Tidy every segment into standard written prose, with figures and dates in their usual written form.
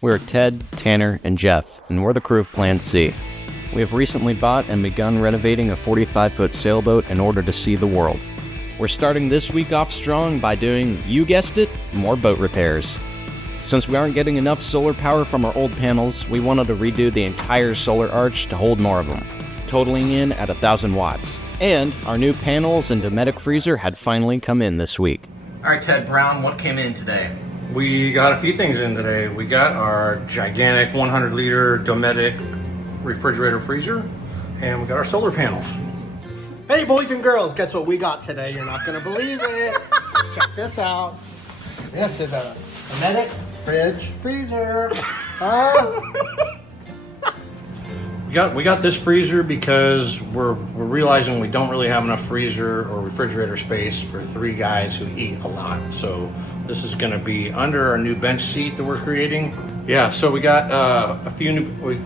We're Ted, Tanner, and Jeff, and we're the crew of Plan C. We have recently bought and begun renovating a 45-foot sailboat in order to see the world. We're starting this week off strong by doing, you guessed it, more boat repairs. Since we aren't getting enough solar power from our old panels, we wanted to redo the entire solar arch to hold more of them, totaling in at 1,000 watts. And our new panels and DOMETIC freezer had finally come in this week. All right, Ted Brown, what came in today? We got a few things in today. We got our gigantic 100-liter DOMETIC refrigerator freezer, and we got our solar panels. Hey boys and girls, guess what we got today? You're not gonna believe it. Check this out. This is a DOMETIC fridge freezer. We got this freezer because we're realizing we don't really have enough freezer or refrigerator space for 3 guys who eat a lot. So this is going to be under our new bench seat that we're creating. Yeah, so we got we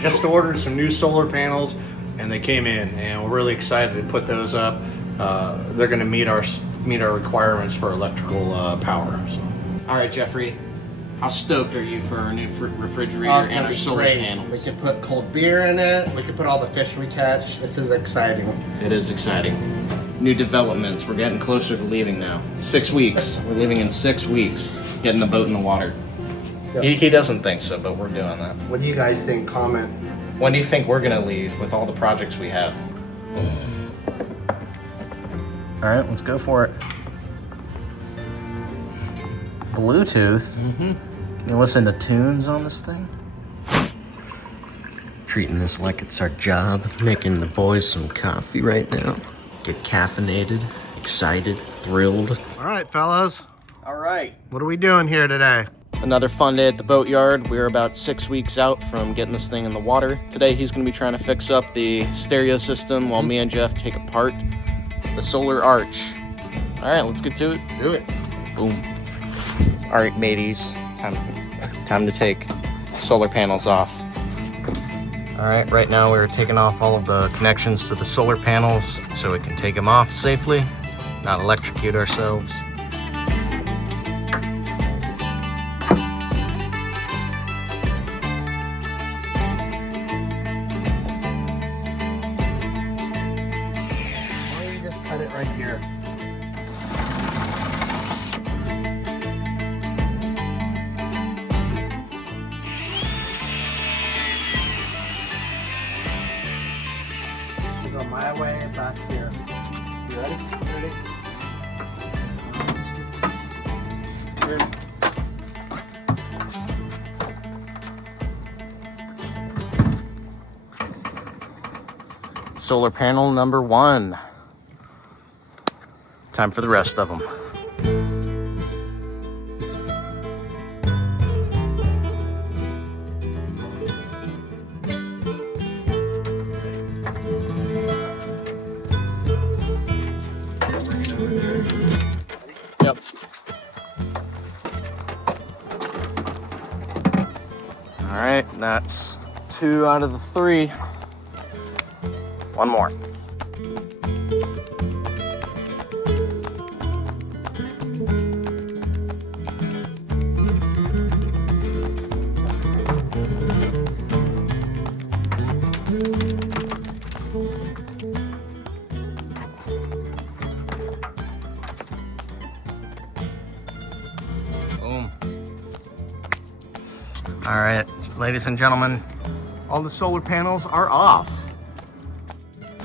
just ordered some new solar panels, and they came in, and we're really excited to put those up. They're going to meet our requirements for electrical power. So. All right, Jeffrey, how stoked are you for our new refrigerator and our solar panels? We can put cold beer in it. We can put all the fish we catch. This is exciting. It is exciting. New developments. We're getting closer to leaving now. 6 weeks. We're leaving in 6 weeks. Getting the boat in the water. Yep. He doesn't think so, but we're doing that. What do you guys think? Comment. When do you think we're going to leave with all the projects we have? All right, let's go for it. Bluetooth? Mm-hmm. Can you listen to tunes on this thing? Treating this like it's our job. Making the boys some coffee right now. Get caffeinated, excited, thrilled. All right, fellas. All right. What are we doing here today? Another fun day at the boatyard. We're about 6 weeks out from getting this thing in the water. Today he's going to be trying to fix up the stereo system while me and Jeff take apart the solar arch. All right, let's get to it. Do it. Boom. All right, mateys. Time to take solar panels off. All right, right now we're taking off all of the connections to the solar panels so we can take them off safely, not electrocute ourselves. Why don't you just cut it right here? Go my way back here. You ready? Ready? Solar panel number 1. Time for the rest of them. Yep. All right, that's 2 out of the 3. One more. Boom. All right, ladies and gentlemen, all the solar panels are off.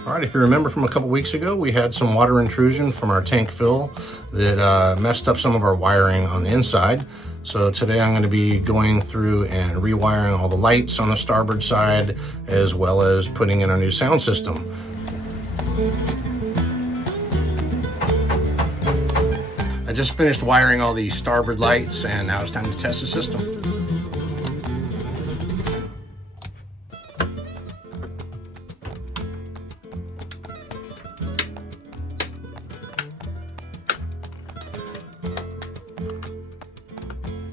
All right, if you remember from a couple weeks ago, we had some water intrusion from our tank fill that messed up some of our wiring on the inside. So today I'm going to be going through and rewiring all the lights on the starboard side, as well as putting in a new sound system. I just finished wiring all the starboard lights, and now it's time to test the system.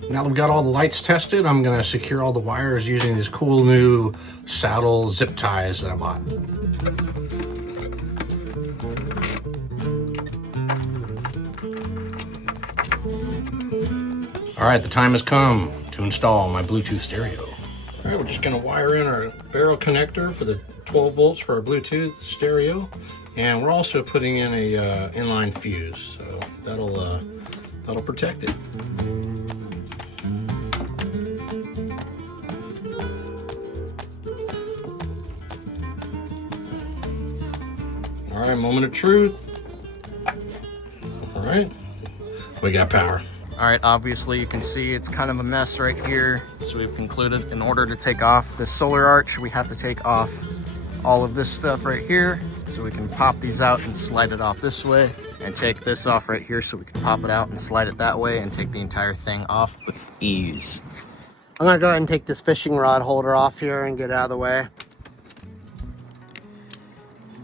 Now that we've got all the lights tested, I'm gonna secure all the wires using these cool new saddle zip ties that I bought. All right, the time has come to install my Bluetooth stereo. All right, we're just gonna wire in our barrel connector for the 12 volts for our Bluetooth stereo. And we're also putting in a inline fuse, so that'll protect it. All right, moment of truth. All right, we got power. All right, obviously you can see it's kind of a mess right here. So we've concluded in order to take off this solar arch, we have to take off all of this stuff right here. So we can pop these out and slide it off this way, and take this off right here so we can pop it out and slide it that way and take the entire thing off with ease. I'm gonna go ahead and take this fishing rod holder off here and get it out of the way.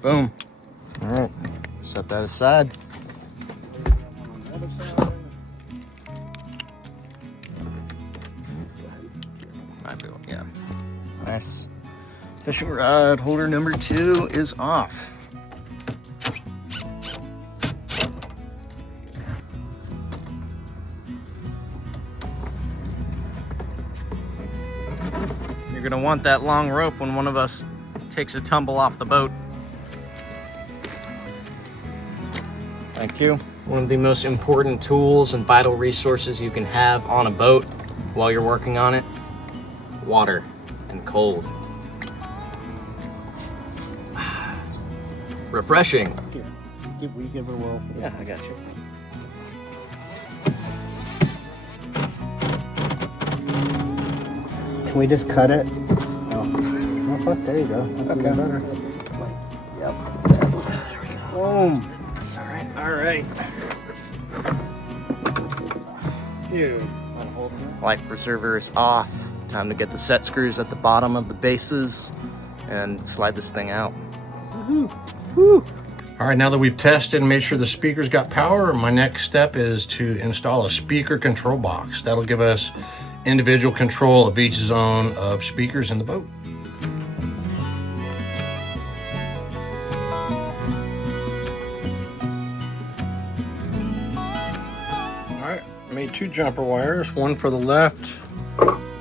Boom. All right, set that aside. Yeah. Nice. Fishing rod holder number 2 is off. You're gonna want that long rope when one of us takes a tumble off the boat. Thank you. One of the most important tools and vital resources you can have on a boat while you're working on it: water and cold. Refreshing. Here, will you give her a whirl? Yeah, I got you. Can we just cut it? Oh, fuck, there you go. That's okay. Better. Yep. Boom. That's all right. All right. Dude. Life preserver is off. Time to get the set screws at the bottom of the bases and slide this thing out. Woo. All right, now that we've tested and made sure the speakers got power, my next step is to install a speaker control box. That'll give us individual control of each zone of speakers in the boat. All right, I made 2 jumper wires, one for the left,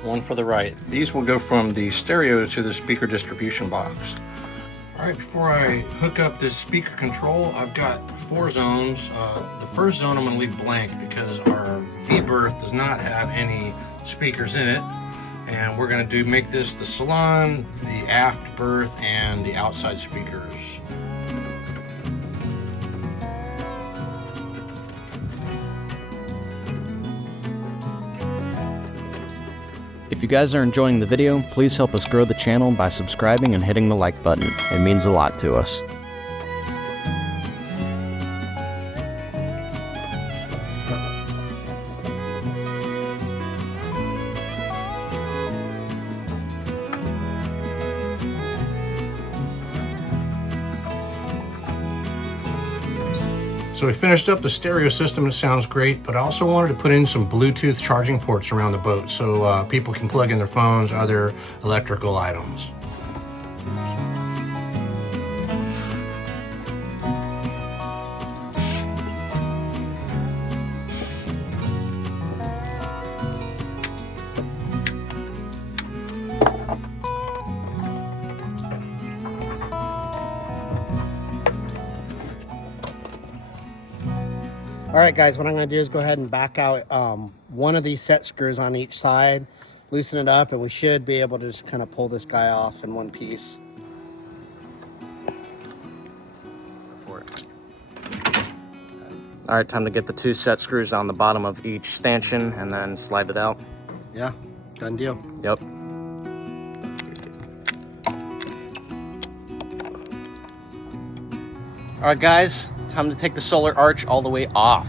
one for the right. These will go from the stereo to the speaker distribution box. All right, before I hook up this speaker control, I've got 4 zones. The first zone I'm gonna leave blank because our V-berth does not have any speakers in it. And we're gonna make this the salon, the aft berth, and the outside speakers. If you guys are enjoying the video, please help us grow the channel by subscribing and hitting the like button. It means a lot to us. So we finished up the stereo system. It sounds great, but I also wanted to put in some Bluetooth charging ports around the boat so people can plug in their phones or other electrical items. All right, guys, what I'm going to do is go ahead and back out one of these set screws on each side, loosen it up, and we should be able to just kind of pull this guy off in one piece. All right, time to get the 2 set screws on the bottom of each stanchion and then slide it out. Yeah, done deal. Yep. All right, guys, time to take the solar arch all the way off.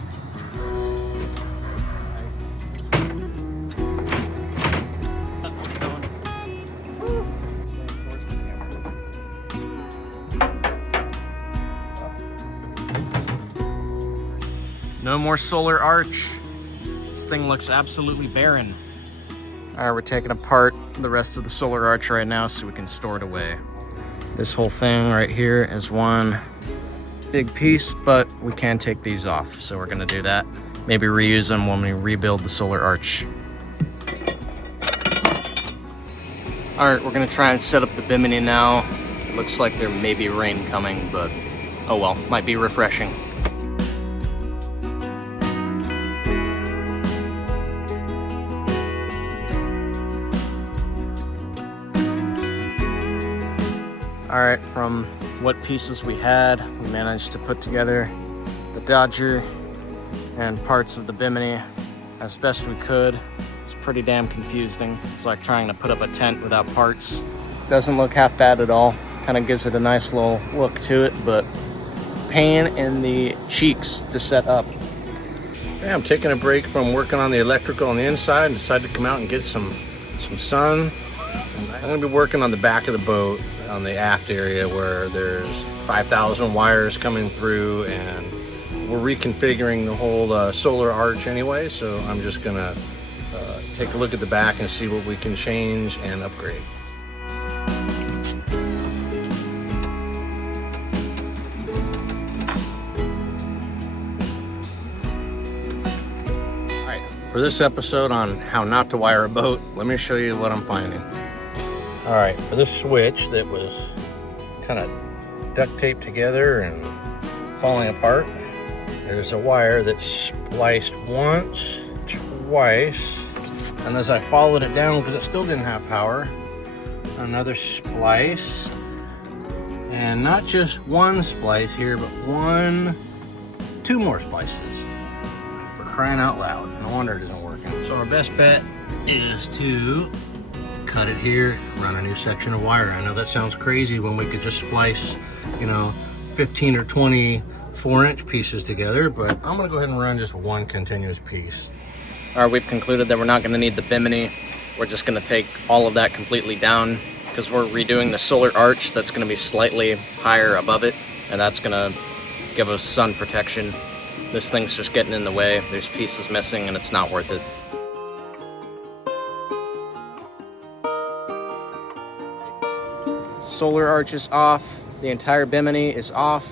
No more solar arch. This thing looks absolutely barren. All right, we're taking apart the rest of the solar arch right now so we can store it away. This whole thing right here is one big piece, but we can take these off, so we're gonna do that. Maybe reuse them when we rebuild the solar arch. Alright, we're gonna try and set up the bimini now. It looks like there may be rain coming, but oh well, might be refreshing. Alright, from what pieces we had, we managed to put together the Dodger and parts of the bimini as best we could. It's pretty damn confusing. It's like trying to put up a tent without parts. Doesn't look half bad at all. Kind of gives it a nice little look to it, but pain in the cheeks to set up. Yeah, I'm taking a break from working on the electrical on the inside and decided to come out and get some sun. I'm gonna be working on the back of the boat on the aft area where there's 5,000 wires coming through, and we're reconfiguring the whole solar arch anyway, so I'm just gonna take a look at the back and see what we can change and upgrade. Alright, for this episode on how not to wire a boat, let me show you what I'm finding. Alright, for this switch that was kind of duct taped together and falling apart, there's a wire that's spliced once, twice, and as I followed it down because it still didn't have power, another splice, and not just one splice here, but two more splices. For crying out loud, no wonder it isn't working. So our best bet is to cut it here, run a new section of wire. I know that sounds crazy when we could just splice, 15 or 20 4-inch pieces together, but I'm gonna go ahead and run just one continuous piece. Alright, we've concluded that we're not gonna need the bimini. We're just gonna take all of that completely down because we're redoing the solar arch that's gonna be slightly higher above it, and that's gonna give us sun protection. This thing's just getting in the way. There's pieces missing and it's not worth it. Solar arch is off, the entire bimini is off,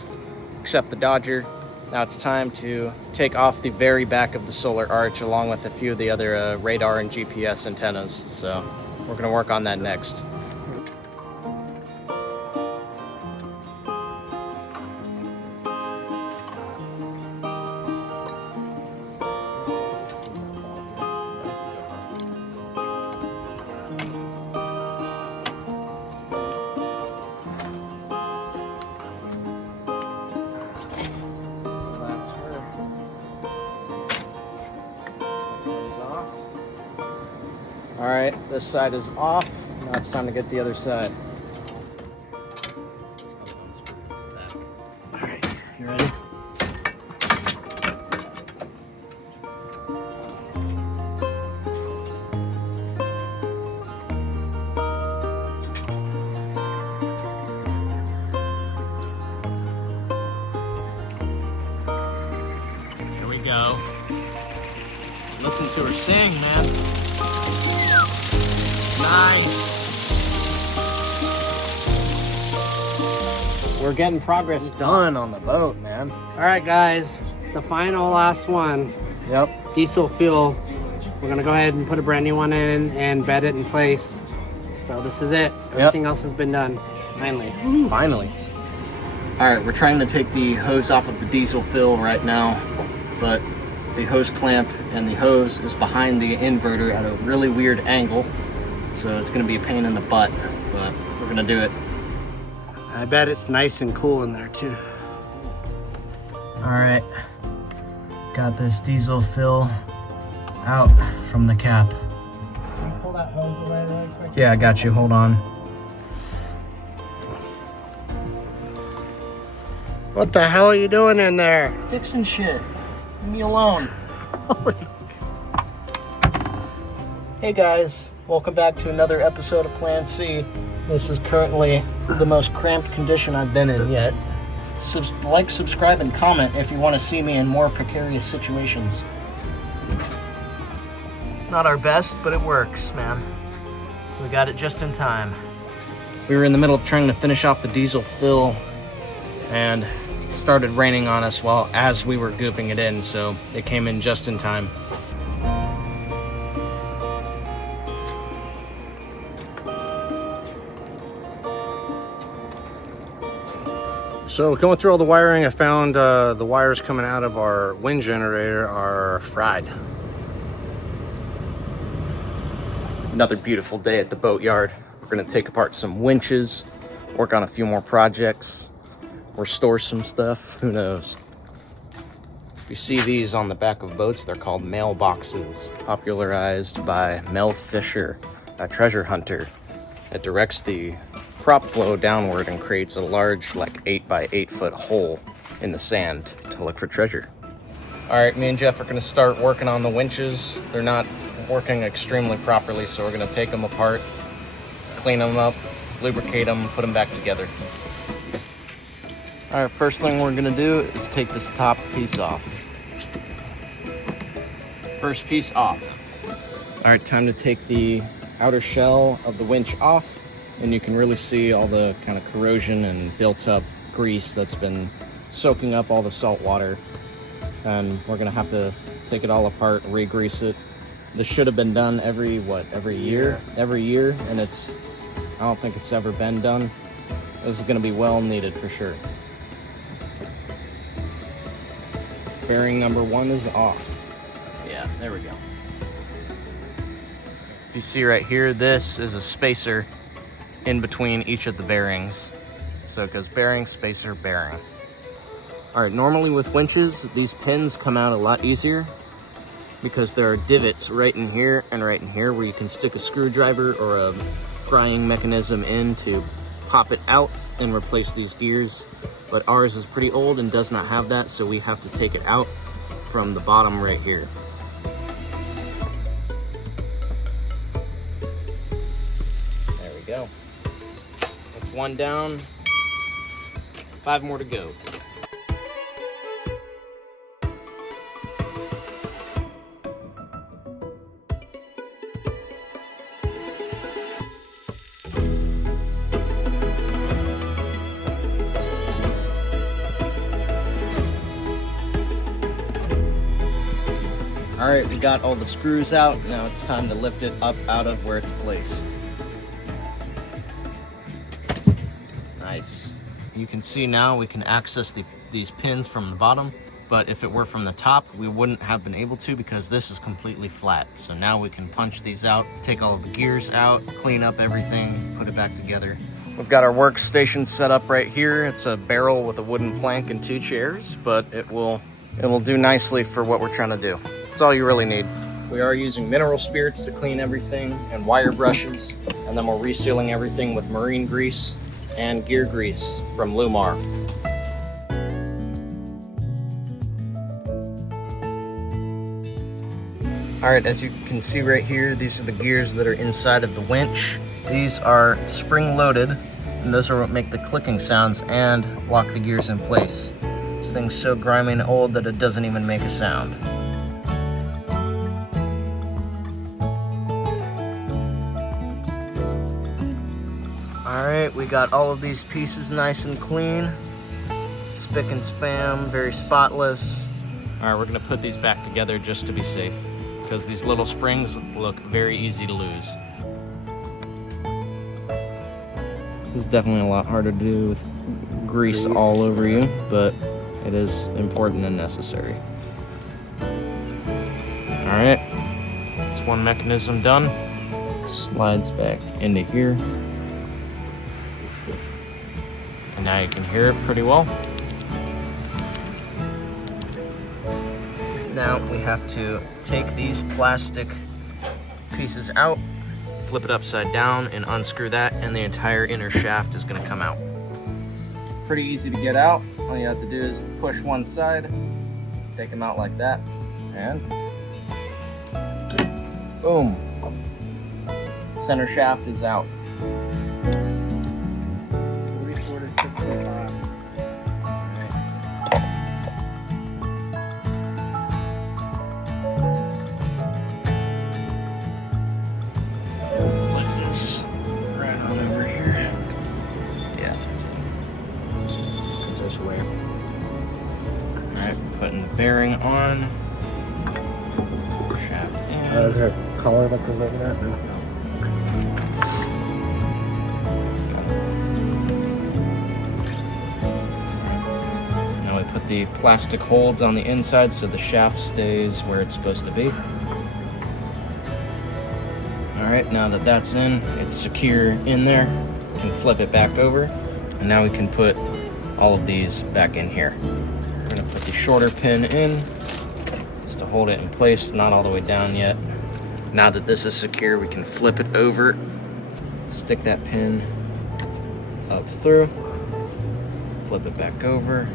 except the Dodger. Now it's time to take off the very back of the solar arch along with a few of the other radar and GPS antennas. So we're gonna work on that next. All right, this side is off. Now it's time to get the other side. All right, you ready? Here we go. Listen to her sing, man. Nice. We're getting progress done on the boat, man. All right, guys, the final last one. Yep. Diesel fuel. We're gonna go ahead and put a brand new one in and bed it in place. So this is it. Everything else has been done. Finally. Finally. All right, we're trying to take the hose off of the diesel fill right now, but the hose clamp and the hose is behind the inverter at a really weird angle. So it's gonna be a pain in the butt, but we're gonna do it. I bet it's nice and cool in there too. All right, got this diesel fill out from the cap. Can you pull that hose away really quick? Yeah, I got you, hold on. What the hell are you doing in there? Fixing shit, leave me alone. Hey guys, welcome back to another episode of Plan C. This is currently the most cramped condition I've been in yet. Like, subscribe, and comment if you want to see me in more precarious situations. Not our best, but it works, man. We got it just in time. We were in the middle of trying to finish off the diesel fill, and it started raining on us as we were gooping it in, so it came in just in time. So going through all the wiring, I found the wires coming out of our wind generator are fried. Another beautiful day at the boatyard. We're gonna take apart some winches, work on a few more projects, restore some stuff, who knows. You see these on the back of boats, they're called mailboxes, popularized by Mel Fisher, a treasure hunter. It directs the prop flow downward and creates a large, like 8 by 8 foot hole in the sand to look for treasure. All right, me and Jeff are gonna start working on the winches. They're not working extremely properly, so we're gonna take them apart, clean them up, lubricate them, put them back together. All right, first thing we're gonna do is take this top piece off. First piece off. All right, time to take the outer shell of the winch off, and you can really see all the kind of corrosion and built up grease that's been soaking up all the salt water. And we're gonna have to take it all apart, re-grease it. This should have been done every year, and I don't think it's ever been done. This is gonna be well needed for sure. Bearing number 1 is off. Yeah, there we go. You see right here, this is a spacer in between each of the bearings. So it goes bearing, spacer, bearing. All right, normally with winches, these pins come out a lot easier because there are divots right in here and right in here where you can stick a screwdriver or a prying mechanism in to pop it out and replace these gears. But ours is pretty old and does not have that, so we have to take it out from the bottom right here. There we go. That's 1 down, 5 more to go. All right, we got all the screws out. Now it's time to lift it up out of where it's placed. Nice. You can see now we can access these pins from the bottom, but if it were from the top, we wouldn't have been able to because this is completely flat. So now we can punch these out, take all of the gears out, clean up everything, put it back together. We've got our workstation set up right here. It's a barrel with a wooden plank and 2 chairs, but it will do nicely for what we're trying to do. That's all you really need. We are using mineral spirits to clean everything and wire brushes, and then we're resealing everything with marine grease and gear grease from Lumar. All right, as you can see right here, these are the gears that are inside of the winch. These are spring loaded, and those are what make the clicking sounds and lock the gears in place. This thing's so grimy and old that it doesn't even make a sound. All right, we got all of these pieces nice and clean. Spick and span, very spotless. All right, we're gonna put these back together just to be safe because these little springs look very easy to lose. This is definitely a lot harder to do with grease all over you, but it is important and necessary. All right, that's 1 mechanism done. Slides back into here. And now you can hear it pretty well. Now we have to take these plastic pieces out, flip it upside down and unscrew that, and the entire inner shaft is gonna come out. Pretty easy to get out. All you have to do is push one side, take them out like that, and boom. Center shaft is out. 44 to 65. Like this. Right on over here. Yeah. There's a way. Alright, putting the bearing on. Shaft in. Is there a color that goes over that? No. the plastic holds on the inside so the shaft stays where it's supposed to be. Alright, now that that's in, it's secure in there. We can flip it back over, and now we can put all of these back in here. We're going to put the shorter pin in just to hold it in place, not all the way down yet. Now that this is secure, we can flip it over, stick that pin up through, flip it back over,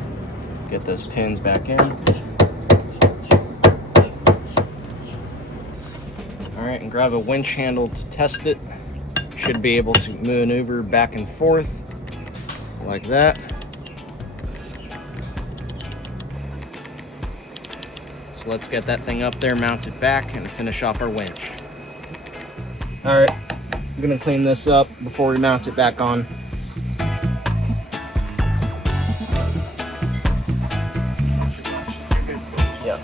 get those pins back in. Alright, and grab a winch handle to test it. Should be able to maneuver back and forth like that. So let's get that thing up there, mount it back, and finish off our winch. Alright, I'm gonna clean this up before we mount it back on. Yep.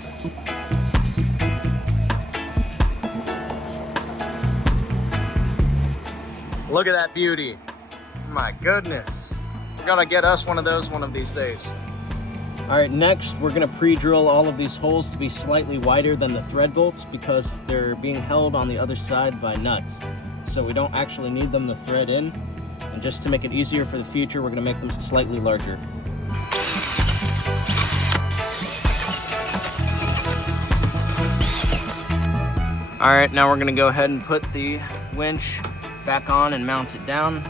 Look at that beauty. My goodness. We're gonna get us one of those one of these days. All right, next we're gonna pre-drill all of these holes to be slightly wider than the thread bolts because they're being held on the other side by nuts. So we don't actually need them to thread in. And just to make it easier for the future, we're gonna make them slightly larger. All right, now we're gonna go ahead and put the winch back on and mount it down.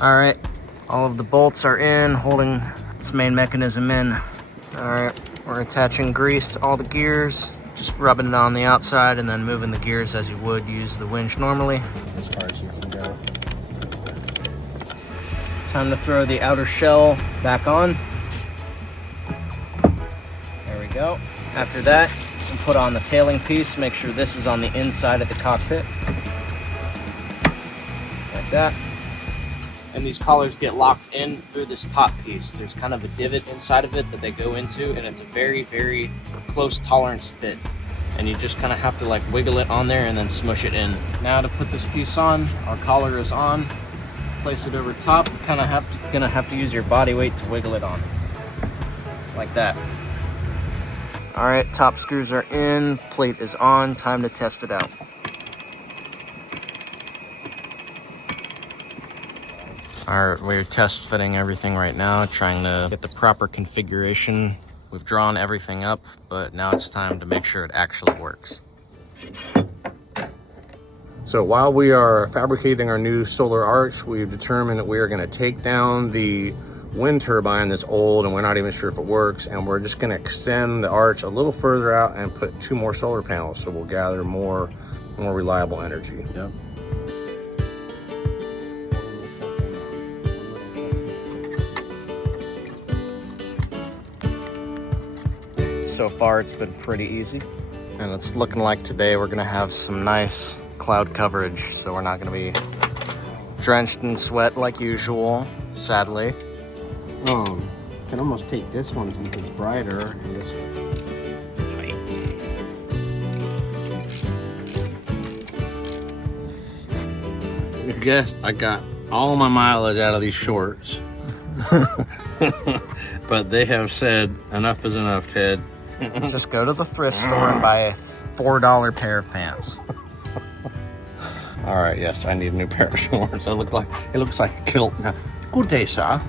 All right, all of the bolts are in, holding this main mechanism in. All right, we're attaching grease to all the gears, just rubbing it on the outside and then moving the gears as you would use the winch normally. As far as you can go. Time to throw the outer shell back on. There we go. After that, and put on the tailing piece. Make sure this is on the inside of the cockpit. Like that. And these collars get locked in through this top piece. There's kind of a divot inside of it that they go into, and it's a very, very close tolerance fit. And you just kind of have to like wiggle it on there and then smush it in. Now to put this piece on, our collar is on. Place it over top. Kind of gonna have to use your body weight to wiggle it on. Like that. All right, top screws are in, plate is on, time to test it out. All right, we're test fitting everything right now, trying to get the proper configuration. We've drawn everything up, but now it's time to make sure it actually works. So while we are fabricating our new solar arch, we've determined that we are going to take down the wind turbine that's old and we're not even sure if it works, and we're just going to extend the arch a little further out and put 2 more solar panels so we'll gather more reliable energy. Yep. So far it's been pretty easy, and it's looking like today we're gonna have some nice cloud coverage, so we're not gonna be drenched in sweat like usual, sadly. Can almost take this one since it's brighter, and this one. I guess I got all my mileage out of these shorts. But they have said enough is enough, Ted. Just go to the thrift store and buy a $4 pair of pants. All right, yes, I need a new pair of shorts. It looks like a kilt now. Good day, sir.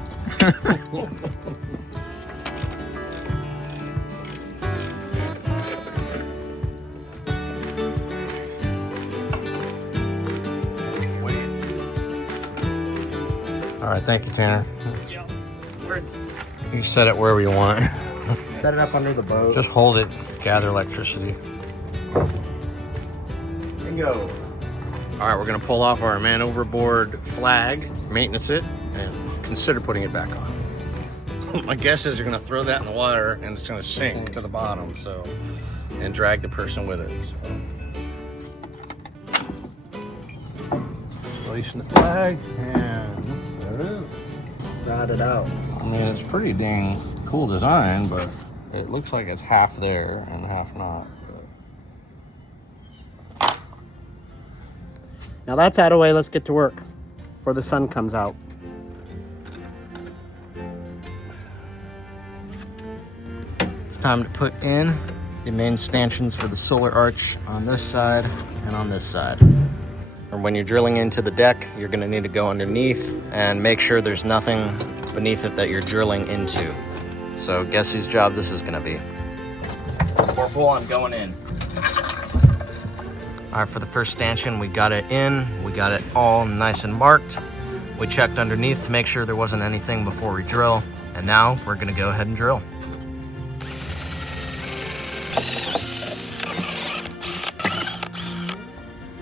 All right, thank you, Tanner. Yep. You set it wherever you want. Set it up under the boat. Just hold it, gather electricity. Bingo. All right, we're gonna pull off our man overboard flag, maintenance it, and consider putting it back on. My guess is you're gonna throw that in the water and it's gonna sink to the bottom, so, and drag the person with it. So. Releasing the flag, and there it is. Ride it out. I mean, it's pretty dang cool design, but it looks like it's half there and half not. Now that's out of the way. Let's get to work. before the sun comes out. It's time to put in the main stanchions for the solar arch on this side and on this side. And when you're drilling into the deck, you're gonna need to go underneath and make sure there's nothing beneath it that you're drilling into. So guess whose job this is gonna be? Corporal, I'm going in. All right, for the first stanchion, we got it in. We got it all nice and marked. We checked underneath to make sure there wasn't anything before we drill. And now we're gonna go ahead and drill.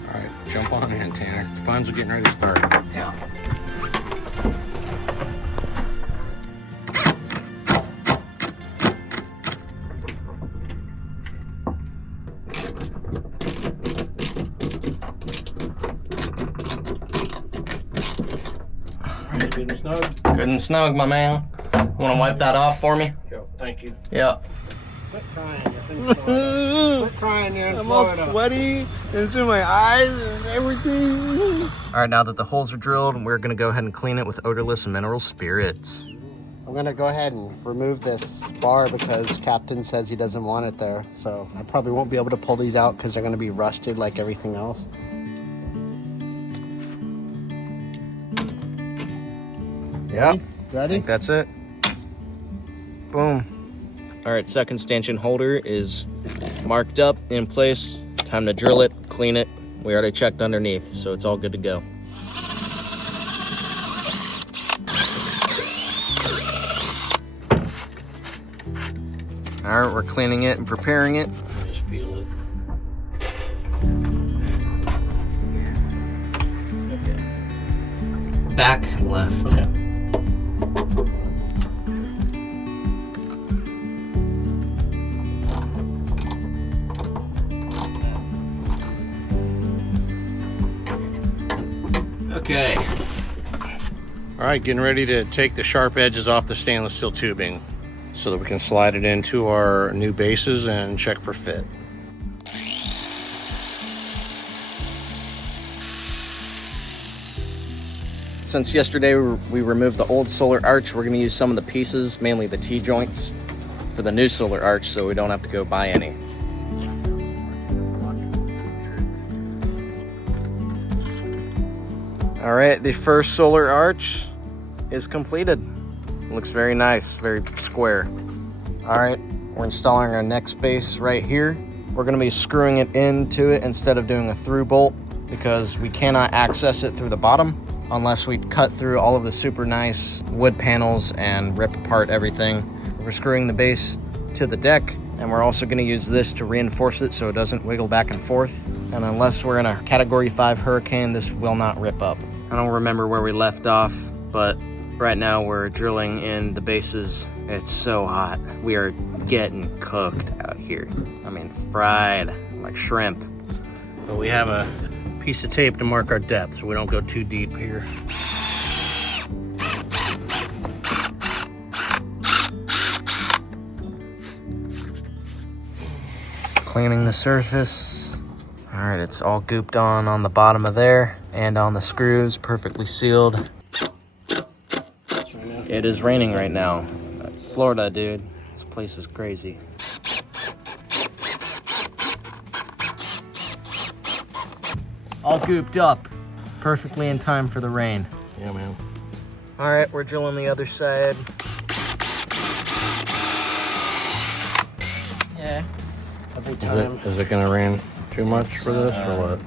All right, jump on in, Tanner. The fun's getting ready to start. Yeah. Good and snug. Good and snug, my man. Wanna wipe that off for me? Yo, thank you. Yeah. Quit crying, you're in Florida. Quit crying, you're in Florida. sweaty, and it's in my eyes and everything. All right, now that the holes are drilled, we're gonna go ahead and clean it with odorless mineral spirits. I'm gonna go ahead and remove this bar because Captain says he doesn't want it there. So I probably won't be able to pull these out because they're gonna be rusted like everything else. Yep. I Ready? think that's it. Boom. All right, second stanchion holder is marked up, in place. Time to drill it, clean it. We already checked underneath, so it's all good to go. All right, we're cleaning it and preparing it. Just feel it. Back left. Okay. Okay. All right, getting ready to take the sharp edges off the stainless steel tubing so that we can slide it into our new bases and check for fit. Since yesterday we removed the old solar arch, we're gonna use some of the pieces, mainly the T-joints, for the new solar arch so we don't have to go buy any. All right, the first solar arch is completed. Looks very nice, very square. All right, we're installing our next base right here. We're gonna be screwing it into it instead of doing a through bolt because we cannot access it through the bottom unless we cut through all of the super nice wood panels and rip apart everything. We're screwing the base to the deck, and we're also gonna use this to reinforce it so it doesn't wiggle back and forth. And unless we're in a Category 5 hurricane, this will not rip up. I don't remember where we left off, but right now we're drilling in the bases. It's so hot. We are getting cooked out here. I mean, fried like shrimp. But we have a piece of tape to mark our depth so we don't go too deep here. Cleaning the surface. All right, it's all gooped on the bottom of there and on the screws, perfectly sealed. It is raining right now. Florida, dude. This place is crazy. All gooped up, perfectly in time for the rain. Yeah, man. All right, we're drilling the other side. Yeah. Every time. Is it gonna rain too much for this or what?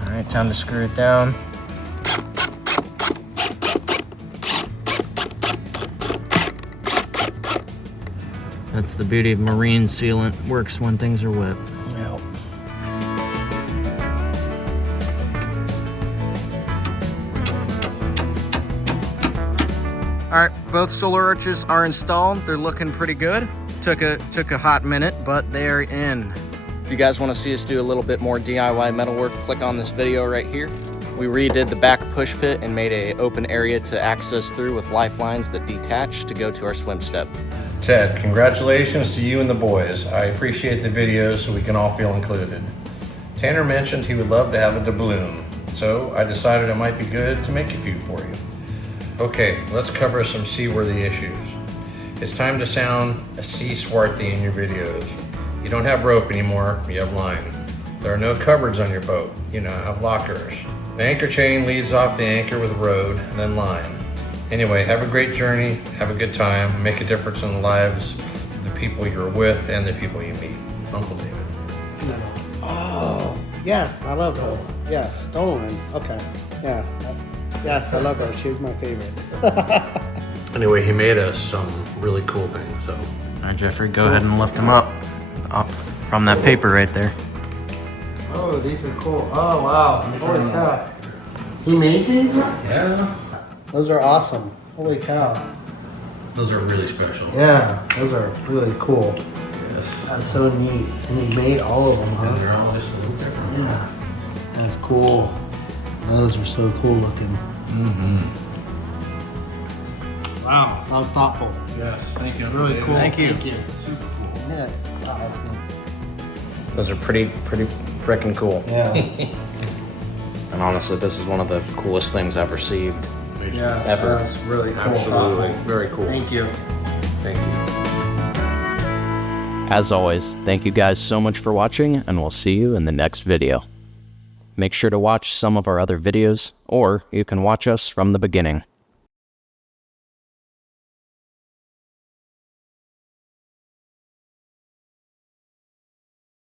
All right, time to screw it down. That's the beauty of marine sealant. Works when things are wet. Yeah. All right, both solar arches are installed. They're looking pretty good. Took a hot minute, but they're in. If you guys want to see us do a little bit more DIY metalwork, click on this video right here. We redid the back push pit and made an open area to access through with lifelines that detach to go to our swim step. Ted, congratulations to you and the boys. I appreciate the videos so we can all feel included. Tanner mentioned he would love to have a doubloon. So I decided it might be good to make a few for you. Okay, let's cover some seaworthy issues. It's time to sound a sea swarthy in your videos. You don't have rope anymore, you have line. There are no cupboards on your boat, you now have lockers. The anchor chain leads off the anchor with road and then line. Anyway, have a great journey, have a good time, make a difference in the lives of the people you're with and the people you meet. Uncle David. Oh, yes, I love her. Yes, Dolan. Okay, yeah. Yes, I love her. She's my favorite. Anyway, he made us some really cool things, so. All right, Jeffrey, go ahead and lift them up from that paper right there. Oh, these are cool. Oh, wow. Holy cow. He made these? Yeah. Those are awesome. Holy cow. Those are really special. Yeah, those are really cool. Yes. That's so neat. And he made all of them, huh? They're all just a little different. Yeah, that's cool. Those are so cool looking. Mm-hmm. Wow, that was thoughtful. Yes, thank you. Really cool. Thank you. Thank you. Super cool. Yeah, wow, that's neat. Those are pretty freaking cool. Yeah. And honestly, this is one of the coolest things I've received. Yes, Ever. that's really cool. Absolutely. Thoughtful. Very cool. Thank you. Thank you. As always, thank you guys so much for watching, and we'll see you in the next video. Make sure to watch some of our other videos, or you can watch us from the beginning.